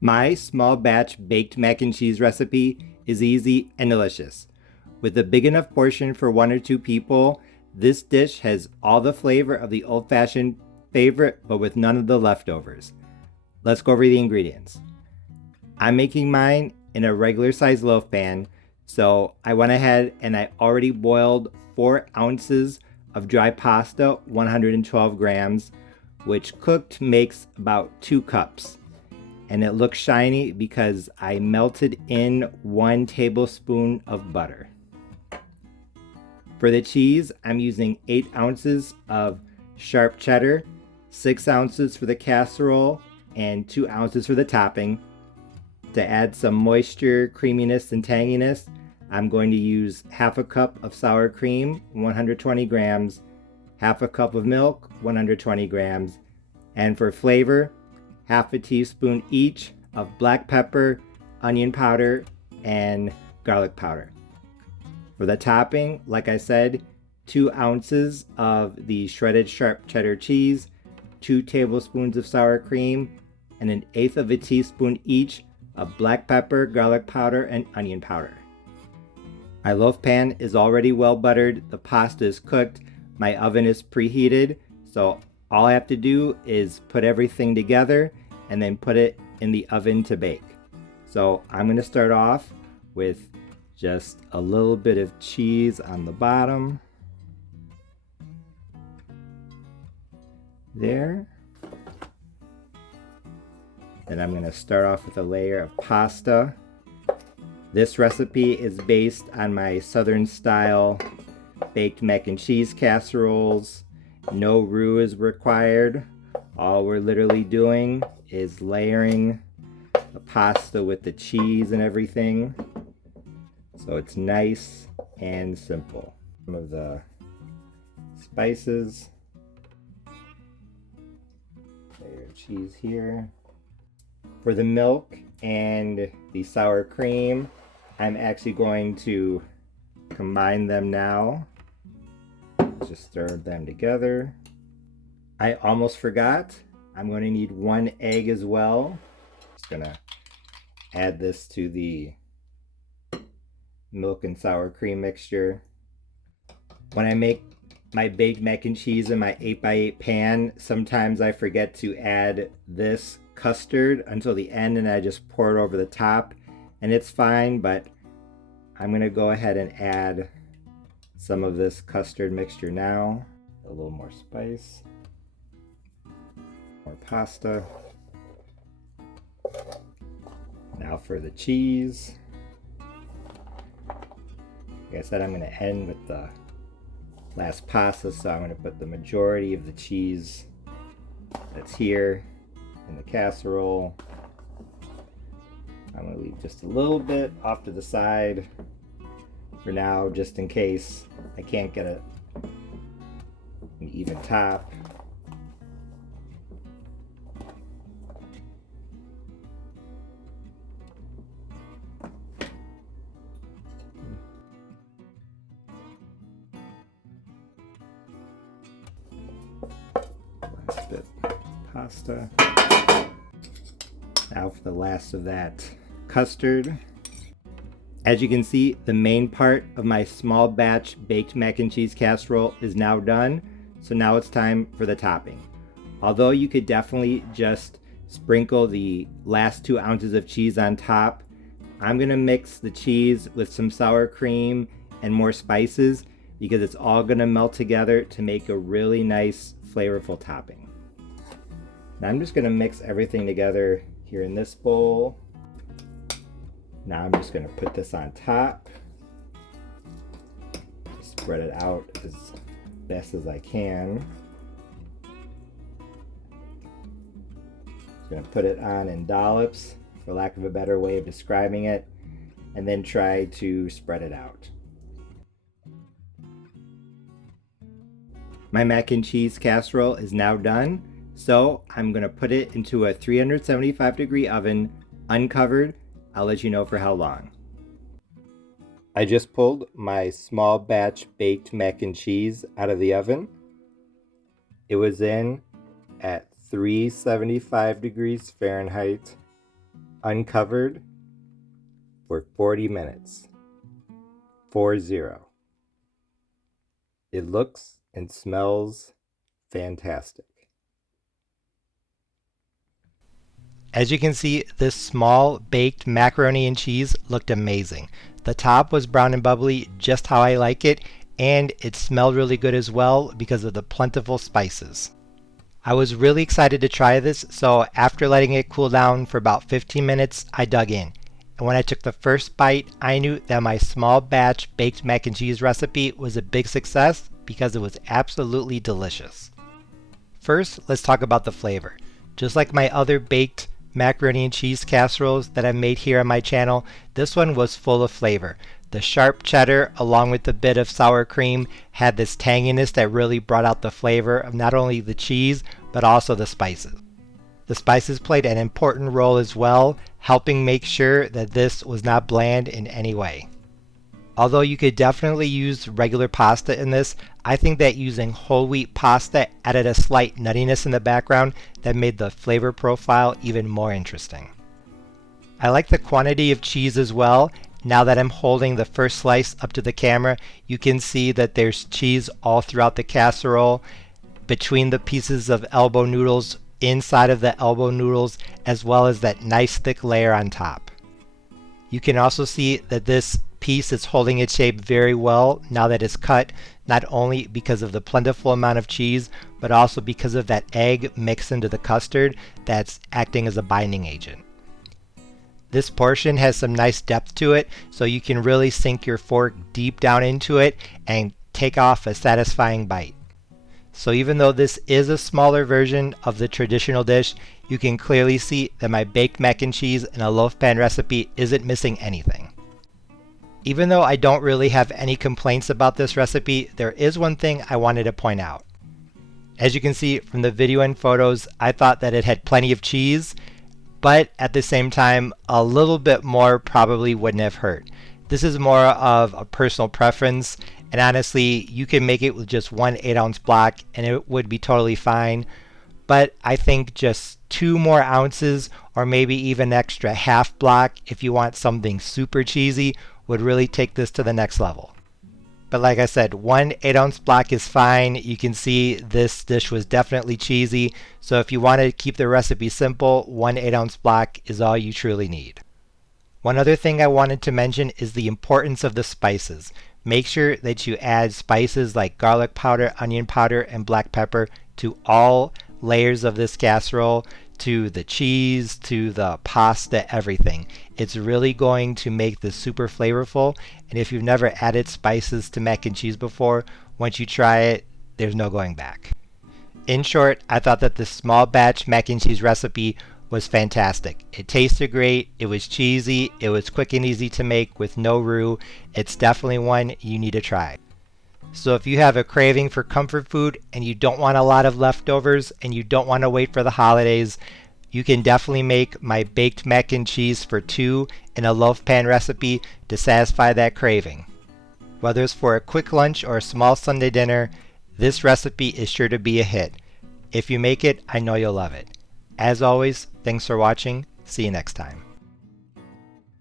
My small batch baked mac and cheese recipe is easy and delicious. With a big enough portion for 1 or 2 people, this dish has all the flavor of the old-fashioned favorite, but with none of the leftovers. Let's go over the ingredients. I'm making mine in a regular size loaf pan, so I went ahead and I already boiled 4 ounces of dry pasta, 112 grams, which cooked makes about 2 cups. And it looks shiny because I melted in 1 tablespoon of butter. For the cheese, I'm using 8 ounces of sharp cheddar, 6 ounces for the casserole, and 2 ounces for the topping. To add some moisture, creaminess, and tanginess, I'm going to use half a cup of sour cream, 120 grams, half a cup of milk, 120 grams, and for flavor, half a teaspoon each of black pepper, onion powder, and garlic powder. For the topping, like I said, 2 ounces of the shredded sharp cheddar cheese, 2 tablespoons of sour cream, and 1/8 of a teaspoon each of black pepper, garlic powder, and onion powder. My loaf pan is already well buttered, the pasta is cooked, my oven is preheated, so all I have to do is put everything together and then put it in the oven to bake. So I'm going to start off with just a little bit of cheese on the bottom. There. Then I'm going to start off with a layer of pasta. This recipe is based on my southern style baked mac and cheese casseroles. No roux is required. All we're literally doing is layering the pasta with the cheese and everything. So it's nice and simple. Some of the spices. Layer of cheese here. For the milk and the sour cream, I'm actually going to combine them now. Just stir them together. I almost forgot. I'm going to need 1 egg as well. Just gonna add this to the milk and sour cream mixture. When I make my baked mac and cheese in my 8x8 pan, sometimes I forget to add this custard until the end and I just pour it over the top, and it's fine, but I'm gonna go ahead and add some of this custard mixture now. A little more spice, more pasta. Now for the cheese. Like I said, I'm gonna end with the last pasta, so I'm gonna put the majority of the cheese that's here in the casserole. I'm gonna leave just a little bit off to the side for now, just in case I can't get an even top. Last bit pasta. Now for the last of that custard. As you can see, the main part of my small batch baked mac and cheese casserole is now done. So now it's time for the topping. Although you could definitely just sprinkle the last 2 ounces of cheese on top, I'm gonna mix the cheese with some sour cream and more spices because it's all gonna melt together to make a really nice flavorful topping. Now I'm just gonna mix everything together here in this bowl. Now I'm just gonna put this on top. Spread it out as best as I can. Just gonna put it on in dollops, for lack of a better way of describing it, and then try to spread it out. My mac and cheese casserole is now done, so I'm gonna put it into a 375-degree oven, uncovered. I'll let you know for how long. I just pulled my small batch baked mac and cheese out of the oven. It was in at 375 degrees Fahrenheit uncovered for 40 minutes. 40. It looks and smells fantastic. As you can see, this small baked macaroni and cheese looked amazing. The top was brown and bubbly, just how I like it, and it smelled really good as well because of the plentiful spices. I was really excited to try this, so after letting it cool down for about 15 minutes, I dug in. And when I took the first bite, I knew that my small batch baked mac and cheese recipe was a big success because it was absolutely delicious. First, let's talk about the flavor. Just like my other baked macaroni and cheese casseroles that I've made here on my channel, this one was full of flavor. The sharp cheddar along with a bit of sour cream had this tanginess that really brought out the flavor of not only the cheese but also the spices. The spices played an important role as well, helping make sure that this was not bland in any way. Although you could definitely use regular pasta in this, I think that using whole wheat pasta added a slight nuttiness in the background that made the flavor profile even more interesting. I like the quantity of cheese as well. Now that I'm holding the first slice up to the camera, you can see that there's cheese all throughout the casserole, between the pieces of elbow noodles, inside of the elbow noodles, as well as that nice thick layer on top. You can also see that this piece is holding its shape very well now that it's cut, not only because of the plentiful amount of cheese, but also because of that egg mixed into the custard that's acting as a binding agent. This portion has some nice depth to it, so you can really sink your fork deep down into it and take off a satisfying bite. So even though this is a smaller version of the traditional dish, you can clearly see that my baked mac and cheese in a loaf pan recipe isn't missing anything. Even though I don't really have any complaints about this recipe, there is one thing I wanted to point out. As you can see from the video and photos, I thought that it had plenty of cheese, but at the same time, a little bit more probably wouldn't have hurt. This is more of a personal preference, and honestly, you can make it with just one 8-ounce block and it would be totally fine. But I think just 2 more ounces, or maybe even an extra half block if you want something super cheesy, would really take this to the next level. But like I said, 1 8-ounce block is fine. You can see this dish was definitely cheesy, so if you want to keep the recipe simple, 1 8-ounce block is all you truly need. One other thing I wanted to mention is the importance of the spices. Make sure that you add spices like garlic powder, onion powder, and black pepper to all layers of this casserole, to the cheese, to the pasta, everything. It's really going to make this super flavorful, and if you've never added spices to mac and cheese before, once you try it, there's no going back. In short, I thought that this small batch mac and cheese recipe was fantastic. It tasted great, it was cheesy, it was quick and easy to make with no roux. It's definitely one you need to try. So if you have a craving for comfort food and you don't want a lot of leftovers and you don't want to wait for the holidays, you can definitely make my baked mac and cheese for 2 in a loaf pan recipe to satisfy that craving. Whether it's for a quick lunch or a small Sunday dinner, this recipe is sure to be a hit. If you make it, I know you'll love it. As always, thanks for watching. See you next time.